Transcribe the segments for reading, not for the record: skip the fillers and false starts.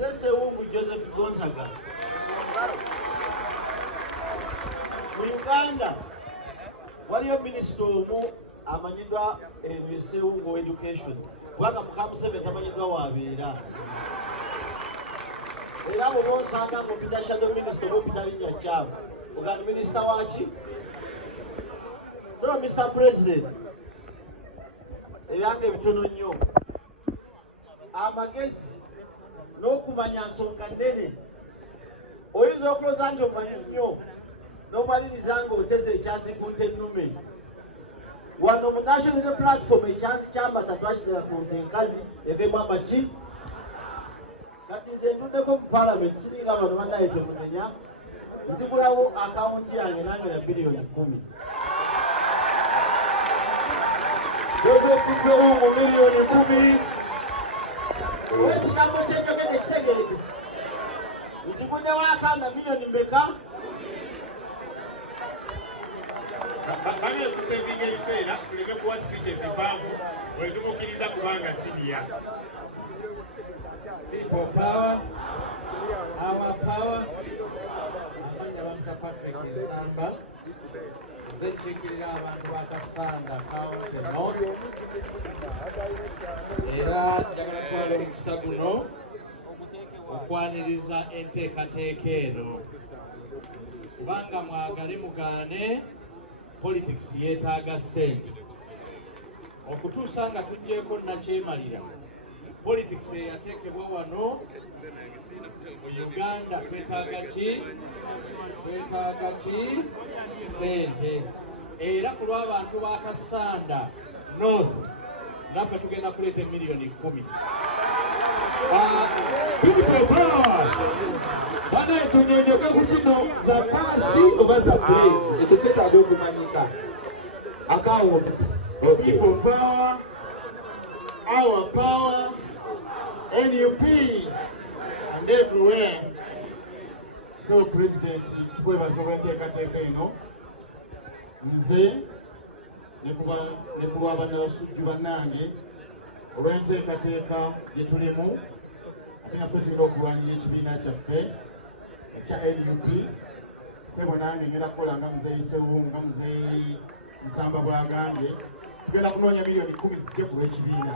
nze Sewungu Joseph Gonzaga mu Uganda waliyo minisita omu amanyidwa Sewungu education kubanga Mukamuseveni tamanyidwa wabeera era abo bonsanga ng'opita shadow minister bopita linnya kyabo ogandi minisita waki. So Mr. President ebyange bitono nnyo amagezi n'okumanya nsonga nnene oyinza okuloza nti omanyi nnyo n'omaliriza ng'oteze ekyazikunta ennume wano mu National Unity Platform ekyansi kyambata twakitera ku ntenkazi evemu amaki kati nze nduddeko mu Parliament siringa abantu bannaye temunenya nzigulawo akawunti yange nange na biliyoni 10 Joseph Sewungu miliyoni 10 wekigambo kyenjogedde kitegeerekese nziguddewo akanga miliyoni mmeka bane kusenginga ebiseera tuleke kuwa sipiiki ezivanvu wetumukiriza kubanga siniya. People power, our power. Amanya bamuta Patrick Nsamba zenjikirira abantu bakasanda County North era njagala twala omukisa guno okwaniriza enteekateeka eno kubanga mwagale mugaane politics yeetaaga ssente okutuusa nga tuggyeko nakyemalira politics eyateekebwa wano mu Uganda twetaaga ki? Twetaaga ki? Ssente. Era ku lw'abantu ba Kasanda North naffe tugenda kuleeta miliyoni 10. People power! Banaye tunyonyoke ku kino za kashi oba za plate ekyo kyetaaga okumanyika akawunti. People power, our power, NUP and everywhere. So President tukwebaza olw'enteekateeka eno nze ne ku lw'abannabasujju bannange olw'enteekateeka gye tulimu ate naffe tulina okulwanira ekibiina kyaffe ekya NUP. Ssebo nange ngenda kukola nga muzeeyi Sewungu nga muzeeyi Nsamba bw'agambye tugenda kunoonya miliyoni 10 zijje ku lw'ekibiina.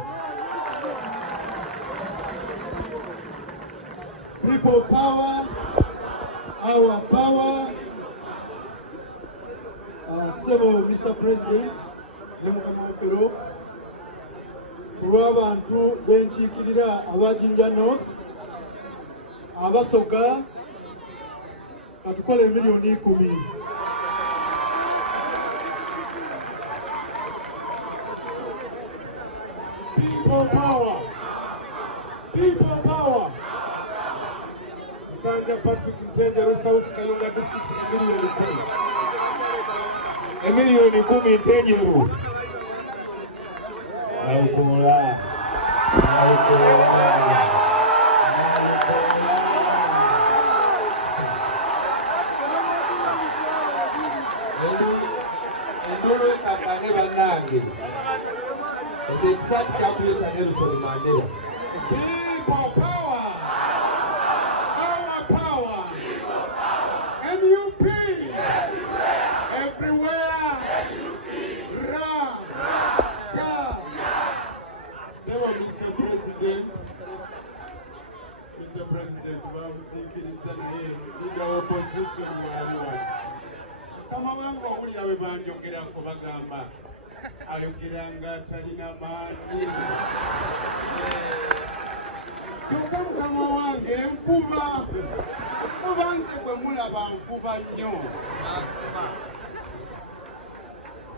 People power, our power. Several Mr. President, Nemukapero, Ruabantu, Benchikira, Abajinja North, Abasoga, Katukole miliyoni 10. People power, people power. Sanja Patrick Ntenjeru South Kayunga District miliyoni 10. Miliyoni 10 Ntenjeru. Naukula. Endolo ekakane bannange. Ekisaati kyakuye kya Nelson Mandela. People power! Our power! NUP! Everywhere! Ra! Cha! Several Mr. President, bamusiikiriza naye leader opposition waliwo. Kama wangu owulira bwe banjogerako bagamba ayogeranga talina maanyi. Kyokka mukama wange enfuba nze bwe mulaba nfuba nnyo.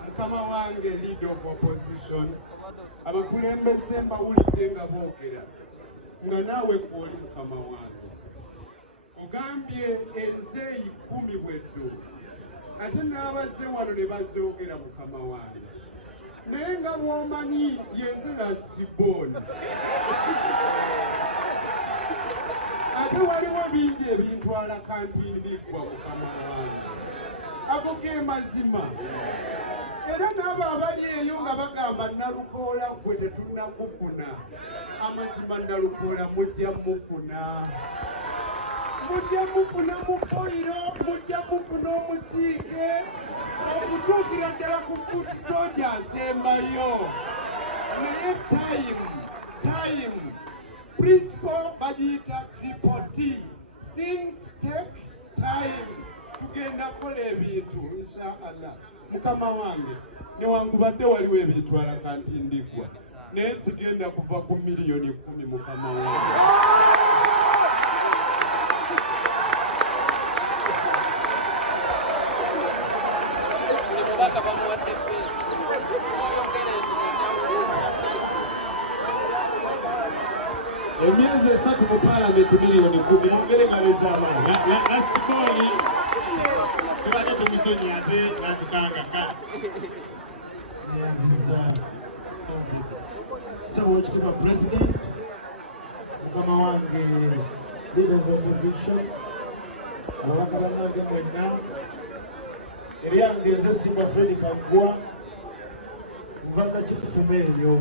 Mukama wange leader of opposition abakulembeze mbawulidde nga boogera nga naawe kwoli mukama wange ogambye enzeeyi 10 bweddo ate n'abazze wano ne bazoogera mukama wange naye nga bw'omanyi yenze lasitiboni ate waliwo bingi ebintwala kanti mbiggwa mukama wange ago ge mazima era n'abo abali eyo nga bagamba Nalukoola gwe tetunnakufuna. Amazima Nalukoola mujja mufuna. Mujja mufuna mupoiro, mujja mufuna omusiike, okutuukira ddala ku Foot Soldier asembayo. Naye time, principle bagiyita triple T. Things take time. Tugenda kola ebintu inshallah. Mukama wange newankubadde waliwo ebitwala kantindikwa naye sigenda kuva ku miliyoni 10 mukama wange. Emyezi 3 mu Parliament miliyoni 10 yongere mabeza amaanyi. Nasikoli tubadde tumusonyi ate natukanga kale. Sebo ekitiibwa President, mukama wange Leader of Opposition, ababaka bannange mwenna, eryange nze Simba Fred Kaggwa, nvanga kifufumu eyo.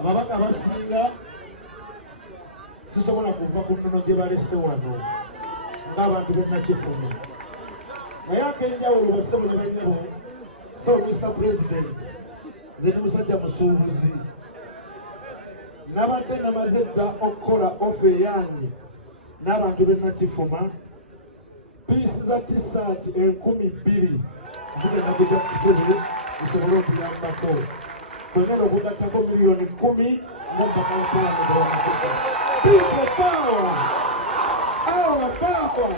Ababaka abasinga sisobola kuva ku nnono gye balese wano ng'abantu b'ennakifumu. Naye ak'enjawulo bassebo ne banyabo, so Mr. President, nze ndi musajja musuubuzi. Nabadde namaze dda okukola ofa eyange n'abantu b'ennakifuma. Piisi za T-shirt 2,000 zigenda kujja ku kitebe zisobole okuyambako. Kwengenda okugattako miliyoni 10 n'omupaka wa Parliament w'amakubo. People power! Our power!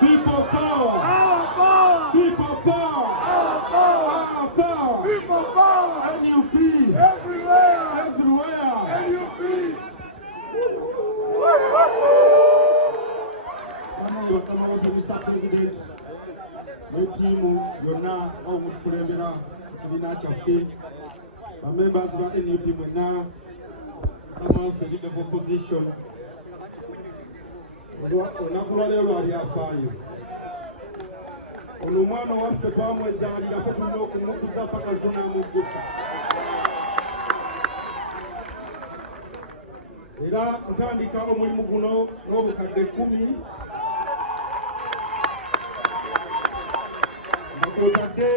People power! Our power! People power! Our power! Our power! People power! NUP! Everywhere! Everywhere! NUP! Bakama waffe Mr. President ne ttiimu yonna awo mutukulembera ekibiina kyaffe, bamembers ba NUP mwenna, bakama waffe Leader of Opposition, olunaku lwa leero lwali afaayo. Ono omwana waffe twamwezaalirako tulina okumukuza paka lutunamuggusa. Era ntandika omulimu guno n'obukadde 10 otadde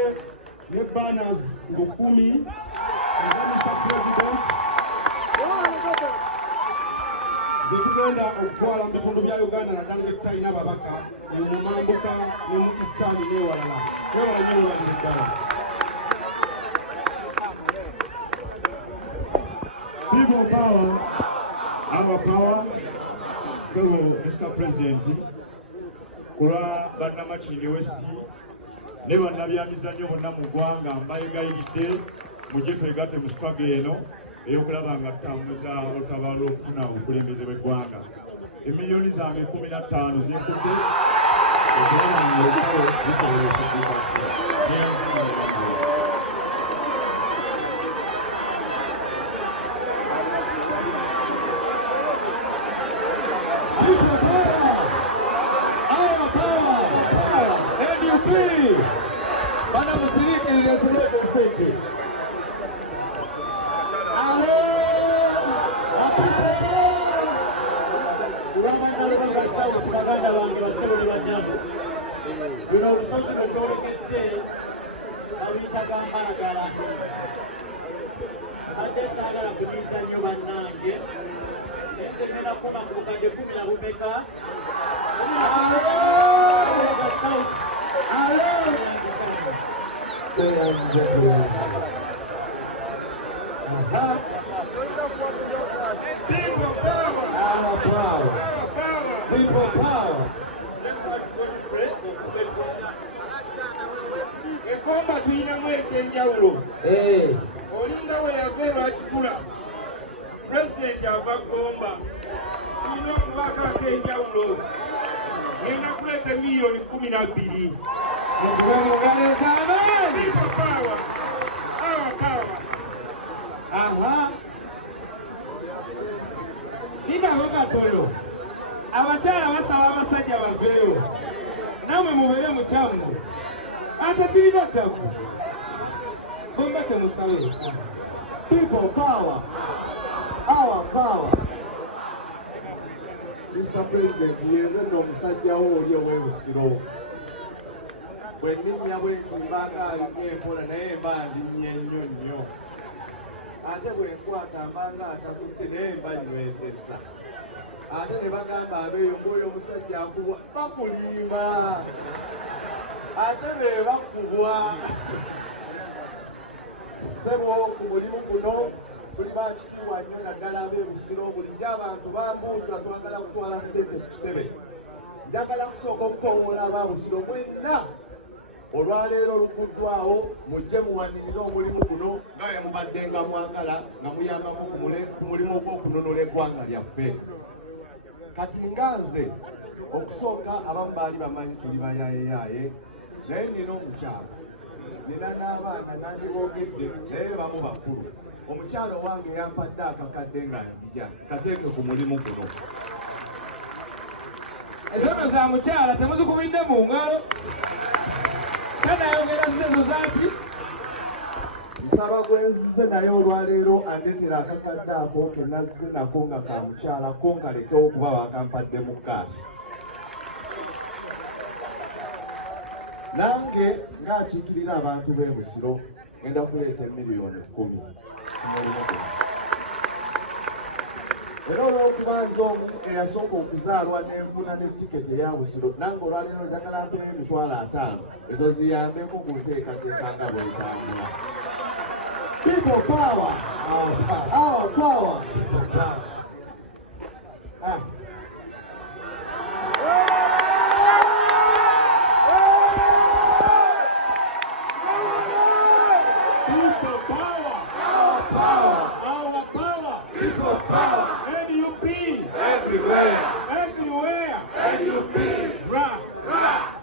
ne banners 10,000 nga Mr. President ze tugenda okutwala mu bitundu bya Uganda naddala ebitalina ababaka mu Mambuka ne mu Eastern n'ewalala. Ewala nnyo olabira ddala. People power, our power. So, Mr. President, kulwa bannamachini West ne bannabyamizannyo bonna mu ggwanga mbayegayiridde mujje twegatte mu struggle eno ey'okulaba nga tutambuza olutabaalo okufuna obukulembeze bw'eggwanga. Emiliyoni zange 15 zenkudde okulaba nga olutalo lusobola okutuuka. Bana musiriki nilezoleze sente. Alo! Urama inalubanga sawa kubaganda bange basebo ne banyabo. Bino olusozi lwe twolekedde babiyitaga Mbalagala. Ate saagala kuliisa nnyo bannange. Nze ngenda kuba ku bukadde 10 na bumeka. People power! Our power! People power! Ekomba tuyinamu ekyenjawulo. Olinga we yava Lwakikula, President ava Gomba. Tulina okubaako ak'enjawulo. Ngenda kuleeta miliyoni 12. Okubeeronganeza amaanyi! People power! Our power! Aha! Tulina abakatolo. Abakyala basaba abasajja baveeyo. Namwe mubeere mu kyammwe. Ate kirina ttaku. Bomba temusabe. People power. Our power. Mr. President, yenze n'omusajja wo oli ow'ebusiro. Bwe nninnya bwe nti mbanga alinnya empola naye mba ndinnye nnyo. Ate bwe nkwata mbanga atakutte naye mba nywezesa. Ate ne bagamba abeeyo ng'oyo omusajja akubwa bakulimba. Ate be bakubwa. Sebo ku mulimu guno tuli bakitiibwa nnyo naddala ab'ebusiro. Bulijjo abantu bambuuza twagala kutwala ssente ku kitebe. Njagala kusooka okukoowoola ab'abusiro mwenna olwaleero olukuddwawo mujje muwanirire omulimu guno nga bwe mubadde nga mwagala nga muyambako ku mulimu ogw'okunonola eggwanga lyaffe. Kati nga nze okusooka abamu baali bamanyi tuli bayaayeyaaye naye nina omukyala nina n'abaana nandiboogedde naye bamu bakulu. Omukyala owange yampadde akakadde nga nzija kateeke ku mulimu guno. Ezono za mukyala temuzikubidde mu ngalo. Tanayogera zizo zaki? Nsaba gwenzize naye olwaleero andeetera akakadde ako ke nazze nako nga ka mukyala ko nkalekewo okuba bakampadde mu kaashi. Nange ng'akiikirira abantu b'ebusiro ngenda kuleeta miliyoni 10. Era olw'okuba nze omu eyasooka okuzaalwa n'enfuna ne tiketi eya busiro nange olwaleero njagala mpeeyo emitwalo 5 ezo ziyambeko ku nteekateeka nga bwetambula. People power. Our power. People power. Our power. Our power. People power. NUP. Everywhere. Everywhere. NUP. Ra. Ra.